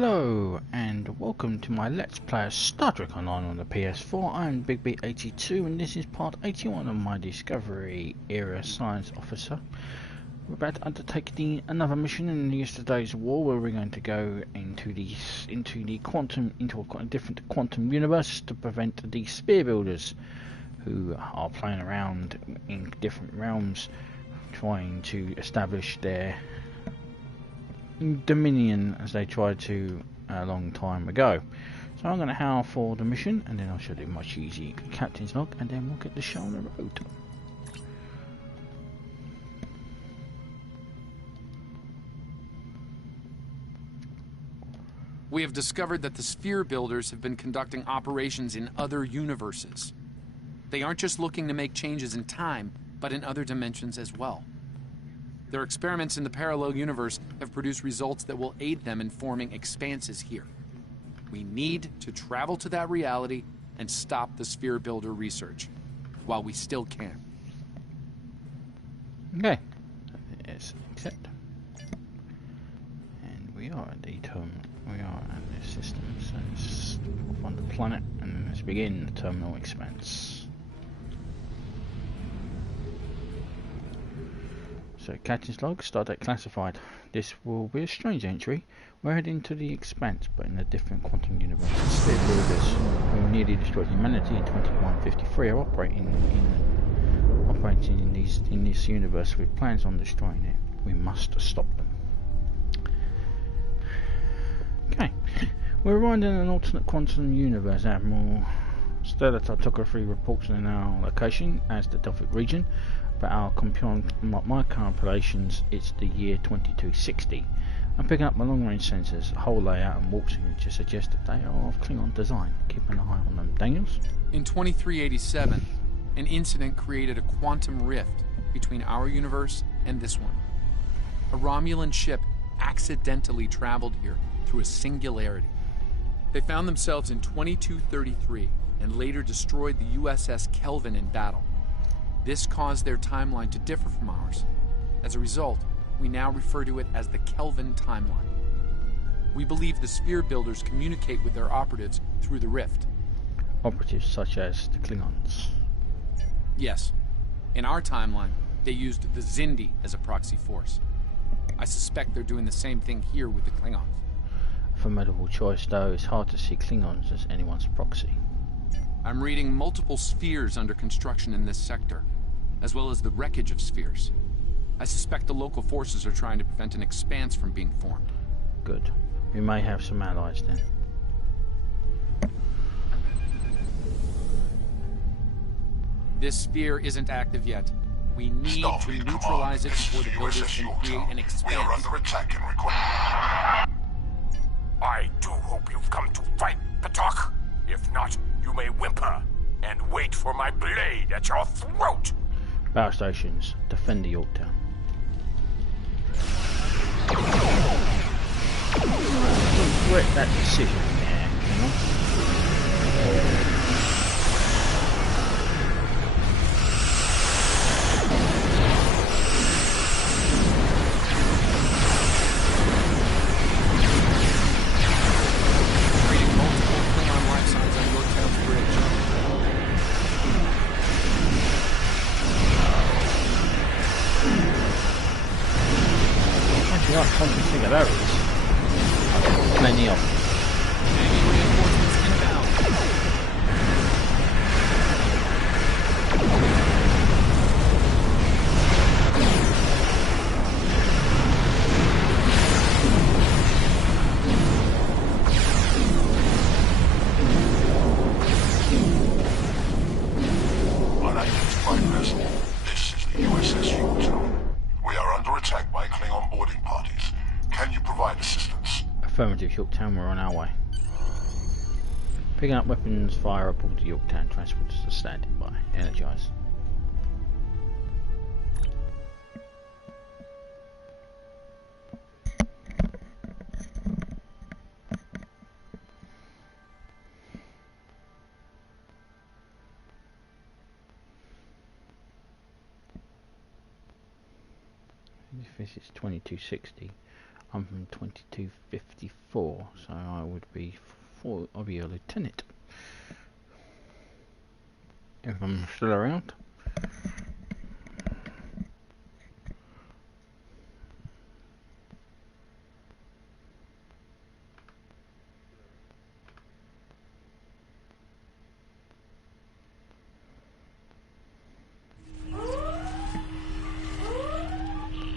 Hello and welcome to my Let's Play Star Trek Online on the PS4. I'm BigB82 and this is part 81 of my Discovery Era Science Officer. We're about to undertake another mission in yesterday's war where we're going to go into a different quantum universe to prevent the spear builders who are playing around in different realms trying to establish their dominion as they tried to a long time ago. So I'm going to howl for the mission and then I shall do my cheesy captain's log and then we'll get the show on the road. We have discovered that the sphere builders have been conducting operations in other universes. They aren't just looking to make changes in time, but in other dimensions as well. Their experiments in the parallel universe have produced results that will aid them in forming expanses here. We need to travel to that reality and stop the sphere builder research, while we still can. Okay, yes, accept. And we are at the terminal. We are at the system, so let's find the planet and then let's begin the terminal expanse. So, Captain's log, Stardate classified. This will be a strange entry. We're heading to the Expanse, but in a different quantum universe. The sphere builders, who nearly destroyed humanity in 2153, are operating in this universe with plans on destroying it. We must stop them. Okay, we're arriving in an alternate quantum universe. Admiral Stellar Cartography reports in our location as the Delphic region. But my calculations, it's the year 2260. I'm picking up my long-range sensors, whole layout and warp signature suggest that they are of Klingon design. Keep an eye on them. Daniels? In 2387, an incident created a quantum rift between our universe and this one. A Romulan ship accidentally traveled here through a singularity. They found themselves in 2233 and later destroyed the USS Kelvin in battle. This caused their timeline to differ from ours. As a result, we now refer to it as the Kelvin Timeline. We believe the sphere builders communicate with their operatives through the rift. Operatives such as the Klingons? Yes. In our timeline, they used the Xindi as a proxy force. I suspect they're doing the same thing here with the Klingons. A formidable choice, though. It's hard to see Klingons as anyone's proxy. I'm reading multiple spheres under construction in this sector, as well as the wreckage of spheres. I suspect the local forces are trying to prevent an expanse from being formed. Good. We may have some allies then. This sphere isn't active yet. We need Starfleet to neutralize it Command, before the builders USS can create Yorktown. an expanse. We are under attack and require... I do hope you've come to fight, Patok. If not, you may whimper and wait for my blade at your throat. Battle stations, defend the Yorktown. Regret that decision there, you know? Figure that is. Plenty of. Enemy reinforcements inbound. Unidentified vessel. This is the USS Yorktown. We are under attack by Klingon boarding parties. Can you provide assistance? Affirmative, Yorktown, we're on our way. Picking up weapons, fire aboard the Yorktown. Transporters are standing by. Energize. If this is 2260, I'm from 2254, so I'll be a lieutenant. If I'm still around.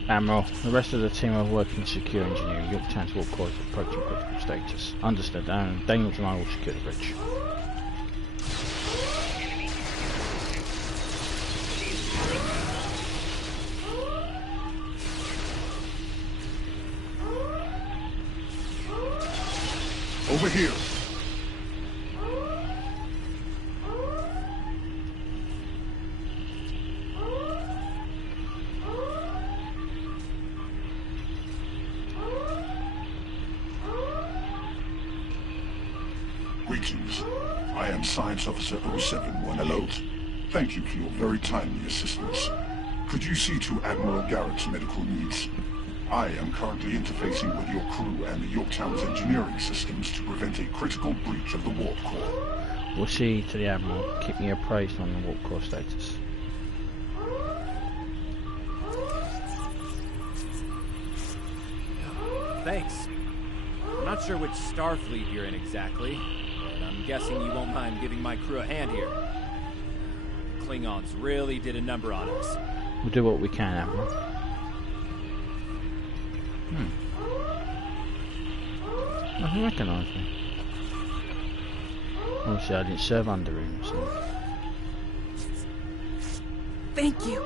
Admiral, the rest of the team are working secure engineering. Yorktown's warp core is approaching critical status. Understood. Daniels and I will secure the bridge. Over here. Greetings. I am Science Officer 071. Hello. Thank you for your very timely assistance. Could you see to Admiral Garrett's medical needs? I am currently interfacing with your crew and the Yorktown's engineering systems to prevent a critical breach of the warp core. We'll see to the Admiral. Keep me appraised on the warp core status. Thanks. I'm not sure which Starfleet you're in exactly, but I'm guessing you won't mind giving my crew a hand here. Klingons really did a number on us. We'll do what we can, Admiral. Doesn't recognise me. Obviously I didn't serve under him, so... Thank you.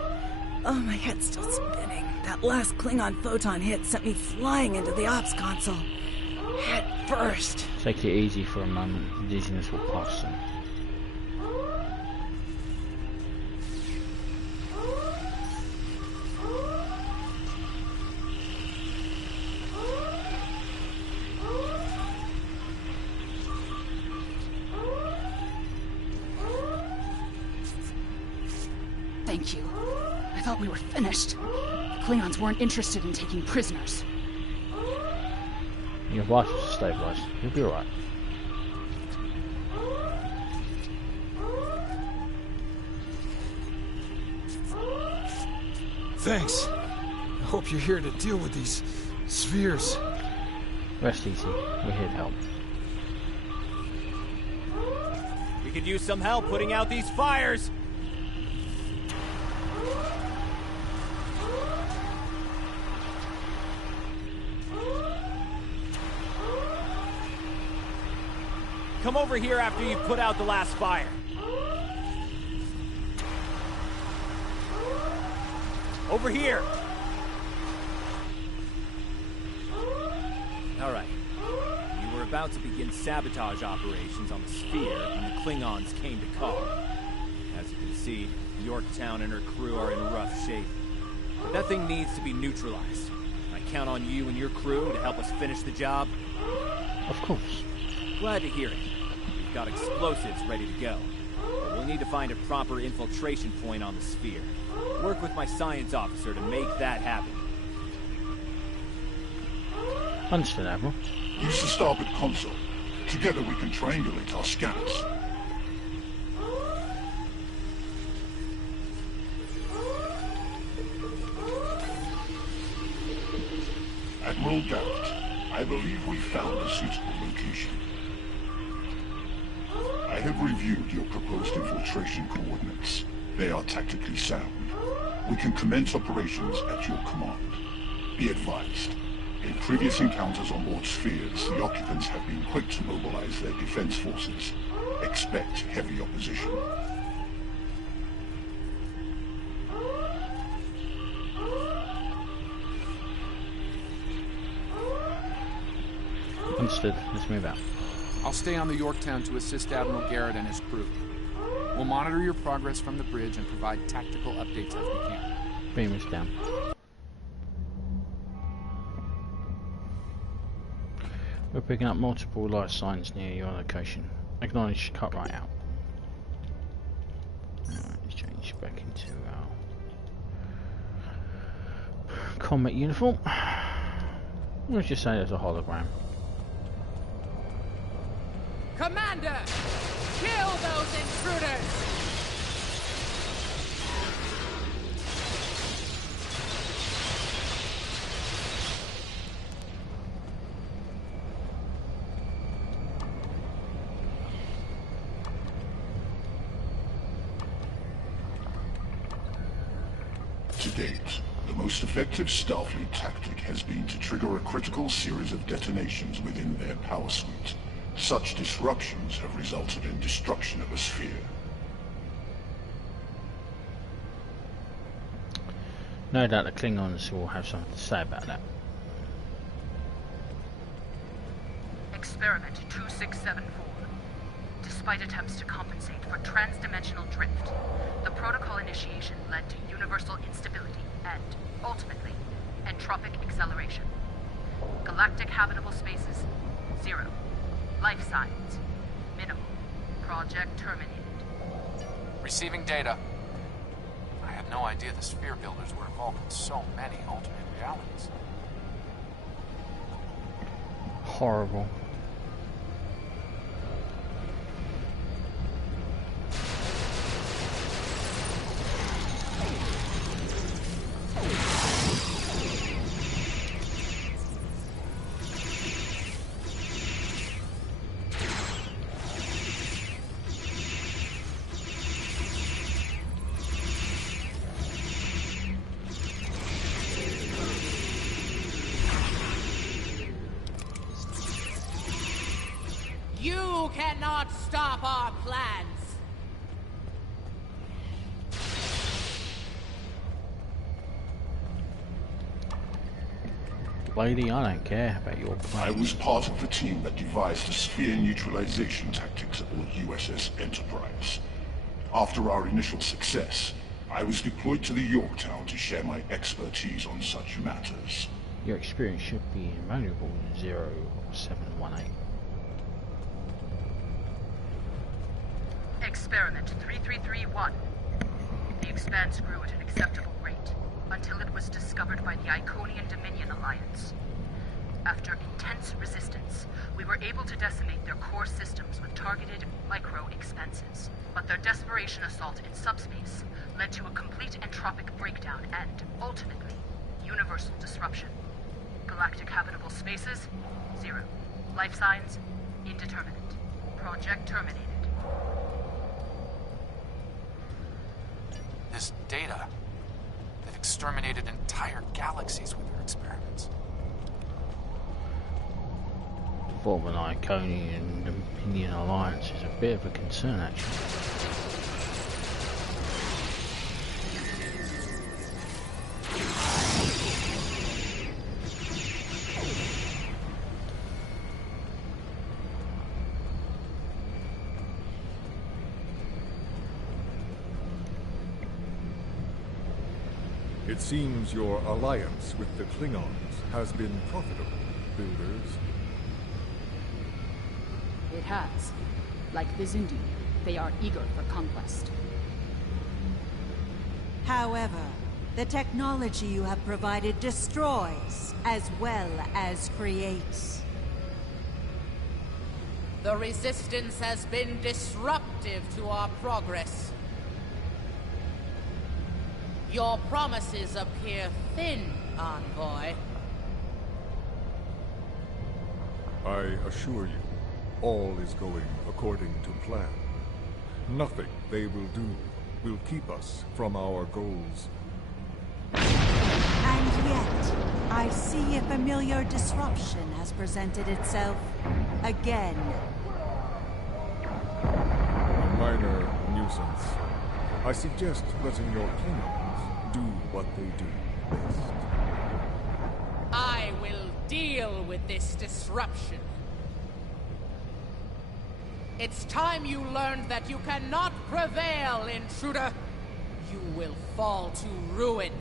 Oh, my head's still spinning. That last Klingon photon hit sent me flying into the ops console. Head first. Take it easy for a moment. The dizziness will pass soon. Thank you. I thought we were finished. The Klingons weren't interested in taking prisoners. Your voice will stabilise. You'll be alright. Thanks. I hope you're here to deal with these spheres. Rest easy. We're here to help. We could use some help putting out these fires! Come over here after you've put out the last fire. Over here. All right. You were about to begin sabotage operations on the sphere when the Klingons came to call. As you can see, Yorktown and her crew are in rough shape. But that thing needs to be neutralized. I count on you and your crew to help us finish the job. Of course. Glad to hear it. We've got explosives ready to go. But we'll need to find a proper infiltration point on the sphere. Work with my science officer to make that happen. Understood, Admiral. Use the starboard console. Together we can triangulate our scanners. Admiral Garrett, I believe we found a suitable location. I have reviewed your proposed infiltration coordinates. They are tactically sound. We can commence operations at your command. Be advised, in previous encounters on board spheres, the occupants have been quick to mobilize their defense forces. Expect heavy opposition. Understood. Let's move out. I'll stay on the Yorktown to assist Admiral Garrett and his crew. We'll monitor your progress from the bridge and provide tactical updates as we can. Beam us down. We're picking up multiple life signs near your location. Acknowledge, cut right out. Alright, let's change back into our combat uniform. Let's just say there's a hologram. Commander! Kill those intruders! To date, the most effective Starfleet tactic has been to trigger a critical series of detonations within their power suite. Such disruptions have resulted in destruction of a sphere. No doubt the Klingons will have something to say about that. Experiment 2674. Despite attempts to compensate for transdimensional drift, the protocol initiation led to universal instability and, ultimately, entropic acceleration. Galactic habitable spaces, 0. Life signs, minimal. Project terminated. Receiving data. I had no idea the sphere builders were involved in so many alternate realities. Horrible. You cannot stop our plans. Lady, I don't care about your I plan. was part of the team that devised the sphere neutralization tactics aboard USS Enterprise. After our initial success, I was deployed to the Yorktown to share my expertise on such matters. Your experience should be invaluable in 0718. Experiment 3331. The Expanse grew at an acceptable rate, until it was discovered by the Iconian Dominion Alliance. After intense resistance, we were able to decimate their core systems with targeted micro-expenses. But their desperation assault in subspace led to a complete entropic breakdown and, ultimately, universal disruption. Galactic habitable spaces, 0. Life signs, indeterminate. Project terminated. This data, they've exterminated entire galaxies with their experiments. Form an Iconian Dominion Alliance is a bit of a concern, actually. It seems your alliance with the Klingons has been profitable, builders. It has. Like the Zindi, they are eager for conquest. However, the technology you have provided destroys as well as creates. The Resistance has been disruptive to our progress. Your promises appear thin, Envoy. I assure you, all is going according to plan. Nothing they will do will keep us from our goals. And yet, I see a familiar disruption has presented itself again. A minor nuisance. I suggest letting your Klingons do what they do best. I will deal with this disruption. It's time you learned that you cannot prevail, intruder. You will fall to ruin.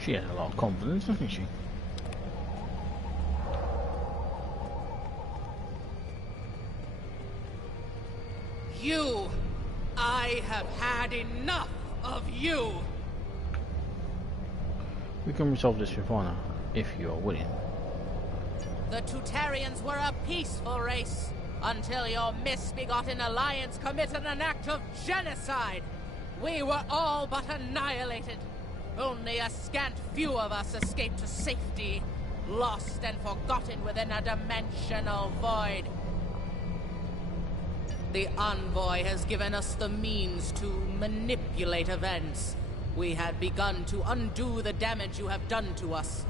She has a lot of confidence, doesn't she? I have had enough of you. We can resolve this with honor, if you are willing. The Tutarians were a peaceful race, until your misbegotten alliance committed an act of genocide. We were all but annihilated. Only a scant few of us escaped to safety, lost and forgotten within a dimensional void. The Envoy has given us the means to manipulate events. We had begun to undo the damage you have done to us.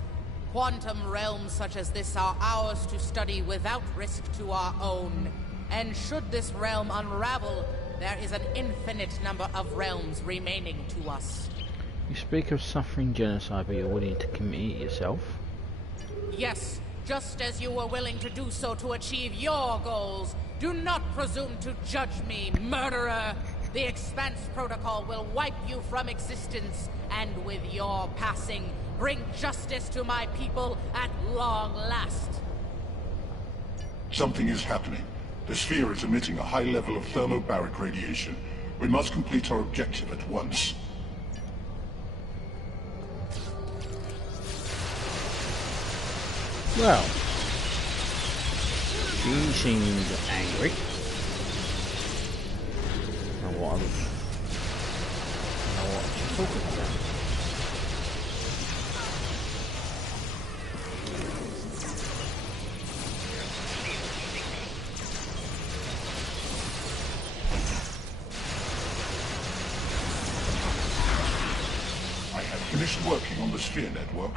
Quantum realms such as this are ours to study without risk to our own. And should this realm unravel, there is an infinite number of realms remaining to us. You speak of suffering genocide, but you're willing to commit it yourself? Yes, just as you were willing to do so to achieve your goals. Do not presume to judge me, murderer! The Expanse Protocol will wipe you from existence, and with your passing, bring justice to my people at long last. Something is happening. The sphere is emitting a high level of thermobaric radiation. We must complete our objective at once. Well, she seemed angry. Now what she's talking about. I have finished working on the sphere network.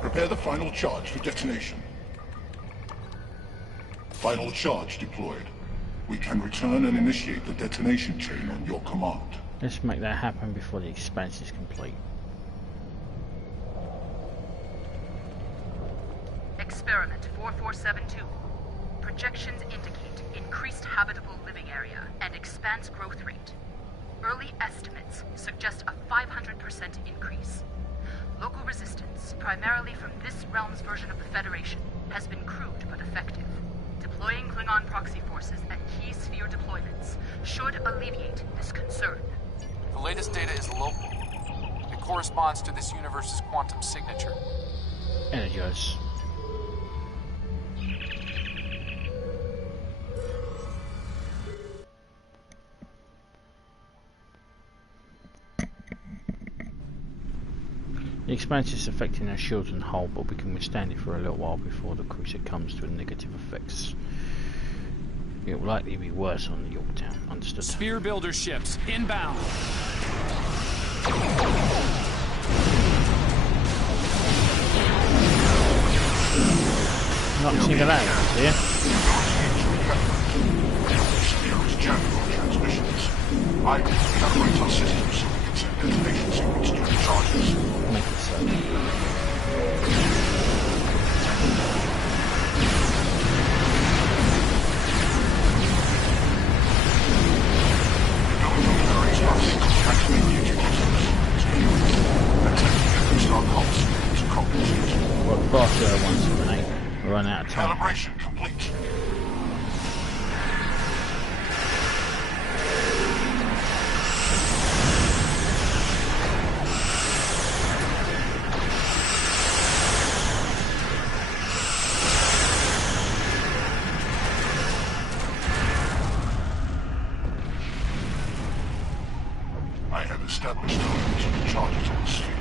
Prepare the final charge for detonation. Final charge deployed. We can return and initiate the detonation chain on your command. Let's make that happen before the expanse is complete. Experiment 4472. Projections indicate increased habitable living area and expanse growth rate. Early estimates suggest a 500% increase. Local resistance, primarily from this realm's version of the Federation, has been crude but effective. Deploying Klingon proxy forces at key sphere deployments should alleviate this concern. The latest data is local. It corresponds to this universe's quantum signature. Energize. The expanse is affecting our shields and hull, but we can withstand it for a little while before the cruiser comes to negative effects. It will likely be worse on the Yorktown. Understood. Sphere builder ships inbound. Not a single out here. Sphere is jamming on transmissions. I will calibrate our systems so we can send detonation signals to the charges. Make it so. Well, faster once tonight. We'll run out of time. Calibration complete. I have established the charges on the sphere.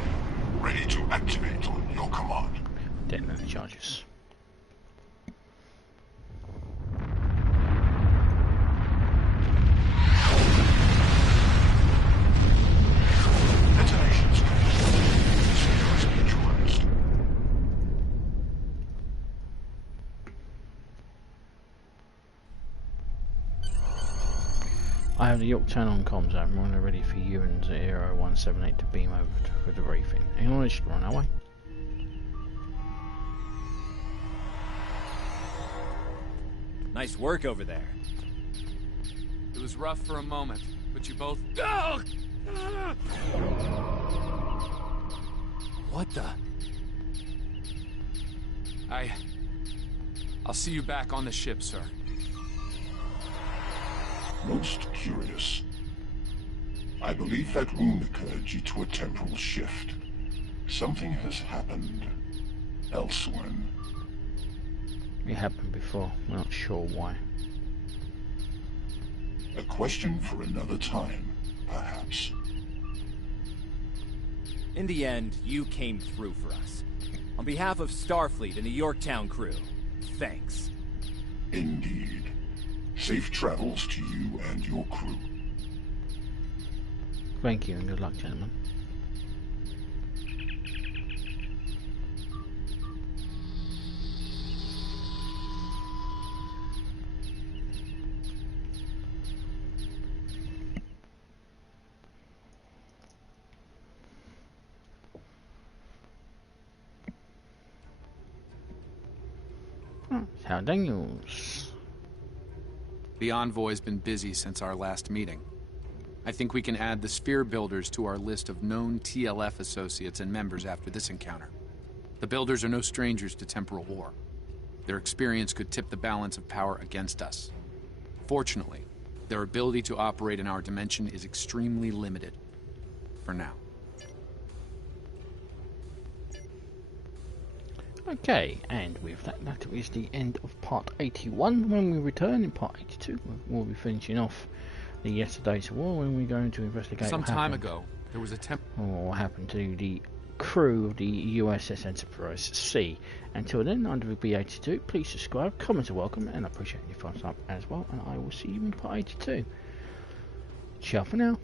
Ready to activate on your command. Detonate the charges. Detonations complete. The sphere is neutralized. I have the Yorktown on comms, Admiral, and they're ready for you and 0178 to beam over for the briefing. Acknowledged, we're on our way. Nice work over there. It was rough for a moment, but you both... What the... I'll see you back on the ship, sir. Most curious. I believe that wound occurred due to a temporal shift. Something has happened elsewhere. It happened before. We're not sure why. A question for another time, perhaps. In the end, you came through for us. On behalf of Starfleet and the Yorktown crew, thanks. Indeed. Safe travels to you and your crew. Thank you and good luck, gentlemen. How Daniels. The Envoy has been busy since our last meeting. I think we can add the Sphere Builders to our list of known TLF associates and members after this encounter. The Builders are no strangers to temporal war. Their experience could tip the balance of power against us. Fortunately, their ability to operate in our dimension is extremely limited. For now. Okay, and with that, that is the end of part 81. When we return in part 82, we'll be finishing off the yesterday's war when we're going to investigate Some time ago, there was a what happened to the crew of the USS Enterprise C. Until then, I'm B82. Please subscribe, comments are welcome, and I appreciate your thumbs up as well. And I will see you in part 82. Ciao for now.